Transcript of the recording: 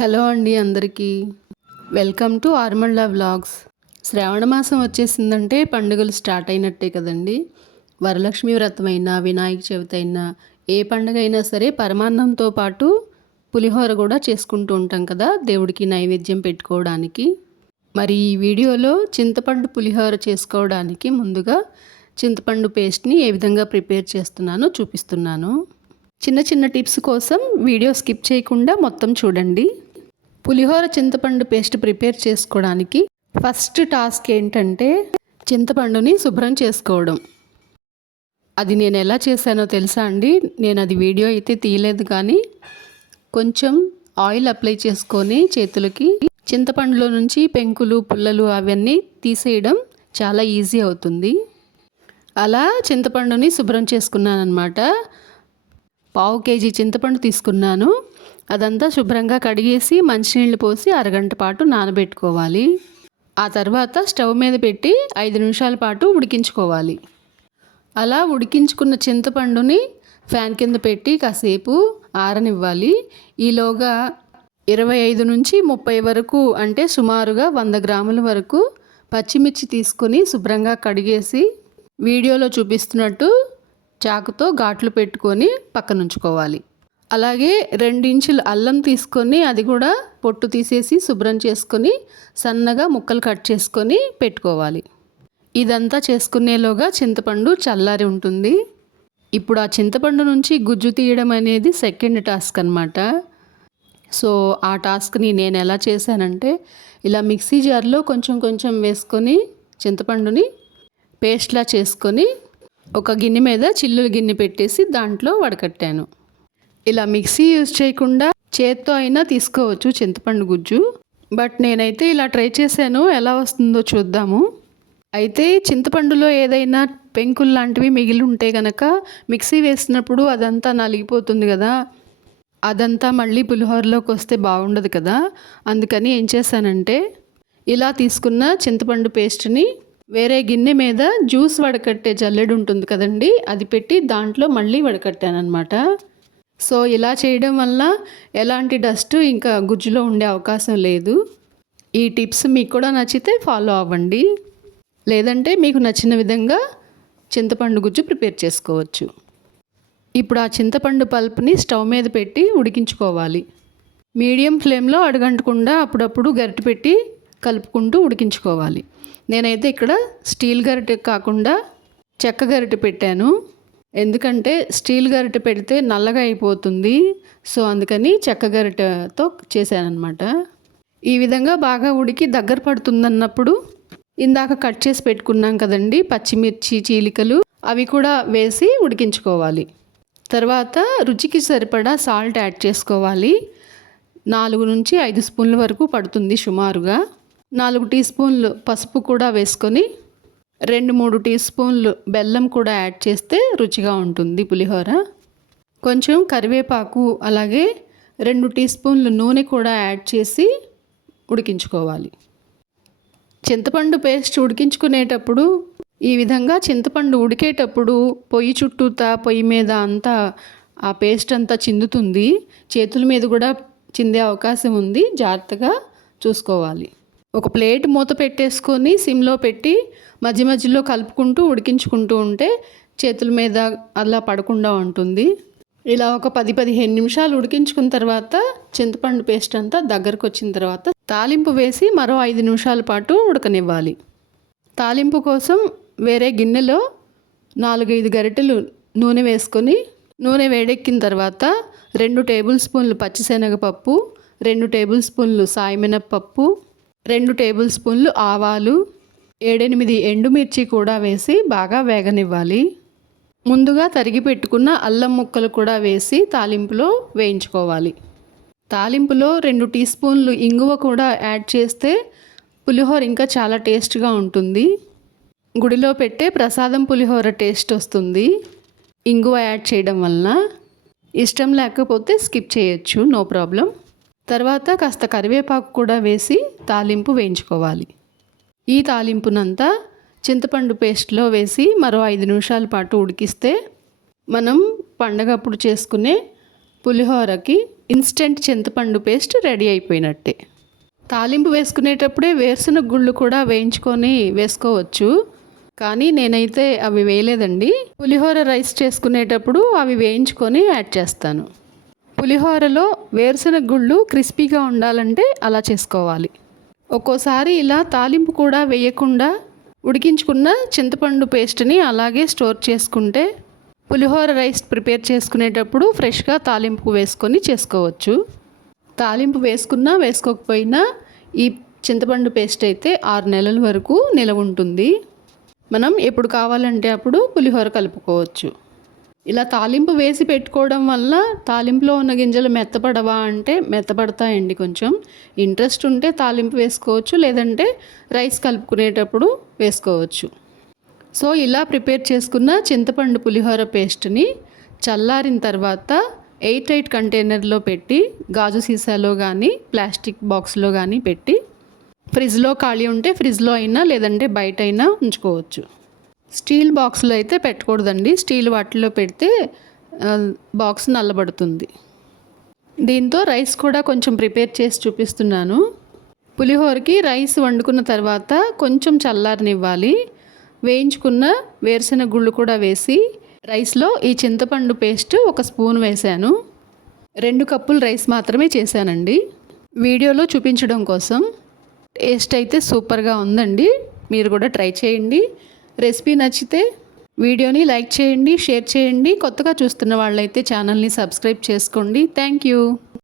Hello అండి అందరికీ welcome to ఆర్మల్లా vlogs. శ్రావణ మాసం వచ్చేసిందంటే పండుగలు స్టార్ట్ అయినట్టే కదండి. వరలక్ష్మి వ్రతం అయినా వినాయక చవితి అయినా ఏ పండుగ అయినా సరే పరమాన్నంతో పాటు పులిహోర కూడా చేసుకుంటూ ఉంటాం కదా దేవుడికి నైవేద్యం పెట్టుకోవడానికి. మరి ఈ వీడియోలో చింతపండు పులిహోర చేసుకోవడానికి ముందుగా చింతపండు పేస్ట్ని ఏ విధంగా ప్రిపేర్ చేస్తున్నానో చూపిస్తున్నాను. చిన్న చిన్న టిప్స్ కోసం వీడియో స్కిప్ చేయకుండా మొత్తం చూడండి. పులిహోర చింతపండు పేస్ట్ ప్రిపేర్ చేసుకోవడానికి ఫస్ట్ టాస్క్ ఏంటంటే చింతపండుని శుభ్రం చేసుకోవడం. అది నేను ఎలా చేశానో తెలుసా అండి? నేను అది వీడియో అయితే తీయలేదు, కానీ కొంచెం ఆయిల్ అప్లై చేసుకొని చేతులకి చింతపండులో నుంచి పెంకులు పుల్లలు అవన్నీ తీసేయడం చాలా ఈజీ అవుతుంది. అలా చింతపండుని శుభ్రం చేసుకున్నాను అన్నమాట. 1/2 కేజీ చింతపండు తీసుకున్నాను. అదంతా శుభ్రంగా కడిగేసి మంచినీళ్ళు పోసి అరగంట పాటు నానబెట్టుకోవాలి. ఆ తర్వాత స్టవ్ మీద పెట్టి 5 నిమిషాల పాటు ఉడికించుకోవాలి. అలా ఉడికించుకున్న చింతపండుని ఫ్యాన్ కింద పెట్టి కాసేపు ఆరనివ్వాలి. ఈలోగా 25 నుంచి 30 వరకు, అంటే సుమారుగా 100 గ్రాముల వరకు పచ్చిమిర్చి తీసుకొని శుభ్రంగా కడిగేసి వీడియోలో చూపిస్తున్నట్టు చాకుతో ఘాట్లు పెట్టుకొని పక్కన ఉంచుకోవాలి. అలాగే 2 ఇంచుల అల్లం తీసుకొని అది కూడా పొట్టు తీసేసి శుభ్రం చేసుకొని సన్నగా ముక్కలు కట్ చేసుకొని పెట్టుకోవాలి. ఇదంతా చేసుకునేలోగా చింతపండు చల్లారి ఉంటుంది. ఇప్పుడు ఆ చింతపండు నుంచి గుజ్జు తీయడం అనేది సెకండ్ టాస్క్ అన్నమాట. సో ఆ టాస్క్ని నేను ఎలా చేశానంటే, ఇలా మిక్సీ జార్లో కొంచెం కొంచెం వేసుకొని చింతపండుని పేస్ట్లా చేసుకొని ఒక గిన్నె మీద చిల్లుల గిన్నె పెట్టేసి దాంట్లో వడకట్టాను. ఇలా మిక్సీ యూజ్ చేయకుండా చేత్తో అయినా తీసుకోవచ్చు చింతపండు గుజ్జు. బట్ నేనైతే ఇలా ట్రై చేశాను, ఎలా వస్తుందో చూద్దాము. అయితే చింతపండులో ఏదైనా పెంకులు లాంటివి మిగిలి ఉంటే కనుక మిక్సీ వేసినప్పుడు అదంతా నలిగిపోతుంది కదా, అదంతా మళ్ళీ పులిహోరలోకి వస్తే బాగుండదు కదా. అందుకని ఏం చేశానంటే, ఇలా తీసుకున్న చింతపండు పేస్ట్ని వేరే గిన్నె మీద జ్యూస్ వడకట్టే జల్లెడు ఉంటుంది కదండి, అది పెట్టి దాంట్లో మళ్ళీ వడకట్టాను అనమాట. సో ఇలా చేయడం వల్ల ఎలాంటి డస్ట్ ఇంకా గుజ్జులో ఉండే అవకాశం లేదు. ఈ టిప్స్ మీకు కూడా నచ్చితే ఫాలో అవ్వండి, లేదంటే మీకు నచ్చిన విధంగా చింతపండు గుజ్జు ప్రిపేర్ చేసుకోవచ్చు. ఇప్పుడు ఆ చింతపండు పల్ప్ని స్టవ్ మీద పెట్టి ఉడికించుకోవాలి. మీడియం ఫ్లేమ్లో అడుగంటకుండా అప్పుడప్పుడు గరిటె పెట్టి కలుపుకుంటూ ఉడికించుకోవాలి. నేనైతే ఇక్కడ స్టీల్ గరిటె కాకుండా చెక్క గరిటె పెట్టాను, ఎందుకంటే స్టీల్ గరిటె పెడితే నల్లగా అయిపోతుంది. సో అందుకని చెక్క గరిటెతో చేశానన్నమాట. ఈ విధంగా బాగా ఉడికి దగ్గర పడుతుందన్నప్పుడు ఇందాక కట్ చేసి పెట్టుకున్నాం కదండి పచ్చిమిర్చి చీలికలు, అవి కూడా వేసి ఉడికించుకోవాలి. తర్వాత రుచికి సరిపడా సాల్ట్ యాడ్ చేసుకోవాలి. 4 నుంచి 5 స్పూన్ల వరకు పడుతుంది సుమారుగా. 4 టీ స్పూన్లు పసుపు కూడా వేసుకొని 2-3 టీ స్పూన్లు బెల్లం కూడా యాడ్ చేస్తే రుచిగా ఉంటుంది పులిహోర. కొంచెం కరివేపాకు అలాగే 2 టీ స్పూన్లు నూనె కూడా యాడ్ చేసి ఉడికించుకోవాలి. చింతపండు పేస్ట్ ఉడికించుకునేటప్పుడు ఈ విధంగా చింతపండు ఉడికేటప్పుడు పొయ్యి మీద అంతా ఆ పేస్ట్ అంతా చిందుతుంది. చేతుల మీద కూడా చిందే అవకాశం ఉంది, జాగ్రత్తగా చూసుకోవాలి. ఒక ప్లేట్ మూత పెట్టేసుకొని సిమ్లో పెట్టి మధ్య మధ్యలో కలుపుకుంటూ ఉడికించుకుంటూ ఉంటే చేతుల మీద అలా పడకుండా ఉంటుంది. ఇలా ఒక 10-15 నిమిషాలు ఉడికించుకున్న తర్వాత చింతపండు పేస్ట్ అంతా దగ్గరకు వచ్చిన తర్వాత తాలింపు వేసి మరో 5 నిమిషాల పాటు ఉడకనివ్వాలి. తాలింపు కోసం వేరే గిన్నెలో 4-5 గరిటెలు నూనె వేసుకొని, నూనె వేడెక్కిన తర్వాత 2 టేబుల్ స్పూన్లు పచ్చిశనగపప్పు, 2 టేబుల్ స్పూన్లు సాయమినపప్పు, 2 టేబుల్ స్పూన్లు ఆవాలు, 7-8 ఎండుమిర్చి కూడా వేసి బాగా వేగనివ్వాలి. ముందుగా తరిగి పెట్టుకున్న అల్లం ముక్కలు కూడా వేసి తాలింపులో వేయించుకోవాలి. తాలింపులో 2 టీ స్పూన్లు ఇంగువ కూడా యాడ్ చేస్తే పులిహోర ఇంకా చాలా టేస్ట్గా ఉంటుంది. గుడిలో పెట్టే ప్రసాదం పులిహోర టేస్ట్ వస్తుంది ఇంగువ యాడ్ చేయడం వలన. ఇష్టం లేకపోతే స్కిప్ చేయొచ్చు, నో ప్రాబ్లం. తర్వాత కాస్త కరివేపాకు కూడా వేసి తాలింపు వేయించుకోవాలి. ఈ తాలింపునంతా చింతపండు పేస్ట్లో వేసి మరో 5 నిమిషాల పాటు ఉడికిస్తే మనం పండగప్పుడు చేసుకునే పులిహోరకి ఇన్స్టెంట్ చింతపండు పేస్ట్ రెడీ అయిపోయినట్టే. తాలింపు వేసుకునేటప్పుడే వేరుశనగ గుళ్ళు కూడా వేయించుకొని వేసుకోవచ్చు, కానీ నేనైతే అవి వేయలేదండి. పులిహోర రైస్ చేసుకునేటప్పుడు అవి వేయించుకొని యాడ్ చేస్తాను. పులిహోరలో వేరుశనగ గుళ్ళు క్రిస్పీగా ఉండాలంటే అలా చేసుకోవాలి. ఒక్కోసారి ఇలా తాలింపు కూడా వేయకుండా ఉడికించుకున్న చింతపండు పేస్ట్ని అలాగే స్టోర్ చేసుకుంటే పులిహోర రైస్ ప్రిపేర్ చేసుకునేటప్పుడు ఫ్రెష్గా తాలింపు వేసుకొని చేసుకోవచ్చు. తాలింపు వేసుకున్నా వేసుకోకపోయినా ఈ చింతపండు పేస్ట్ అయితే 6 నెలల వరకు నిలవ ఉంటుంది. మనం ఎప్పుడు కావాలంటే అప్పుడు పులిహోర కలుపుకోవచ్చు. ఇలా తాలింపు వేసి పెట్టుకోవడం వల్ల తాలింపులో ఉన్న గింజలు మెత్తపడవా అంటే మెత్తపడతాయండి. కొంచెం ఇంట్రెస్ట్ ఉంటే తాలింపు వేసుకోవచ్చు, లేదంటే రైస్ కలుపుకునేటప్పుడు వేసుకోవచ్చు. సో ఇలా ప్రిపేర్ చేసుకున్న చింతపండు పులిహోర పేస్ట్ని చల్లారిన తర్వాత ఎయిర్ టైట్ కంటైనర్లో పెట్టి గాజు సీసాలో కానీ ప్లాస్టిక్ బాక్స్లో కానీ పెట్టి ఫ్రిడ్జ్లో ఖాళీ ఉంటే ఫ్రిడ్జ్లో అయినా లేదంటే బయట అయినా ఉంచుకోవచ్చు. స్టీల్ బాక్స్లో అయితే పెట్టకూడదండి. స్టీల్ వాటిలో పెడితే బాక్స్ నల్లబడుతుంది. దీంతో రైస్ కూడా కొంచెం ప్రిపేర్ చేసి చూపిస్తున్నాను. పులిహోరకి రైస్ వండుకున్న తర్వాత కొంచెం చల్లారనివ్వాలి. వేయించుకున్న వేరుశనగ గుళ్ళు కూడా వేసి రైస్లో ఈ చింతపండు పేస్ట్ 1 స్పూన్ వేశాను. 2 కప్పులు రైస్ మాత్రమే చేశానండి వీడియోలో చూపించడం కోసం. టేస్ట్ అయితే సూపర్గా ఉందండి. మీరు కూడా ట్రై చేయండి. రెసిపీ నచ్చితే వీడియోని లైక్ చేయండి, షేర్ చేయండి. కొత్తగా చూస్తున్న వాళ్ళైతే ఛానల్ని సబ్స్క్రైబ్ చేసుకోండి. Thank you.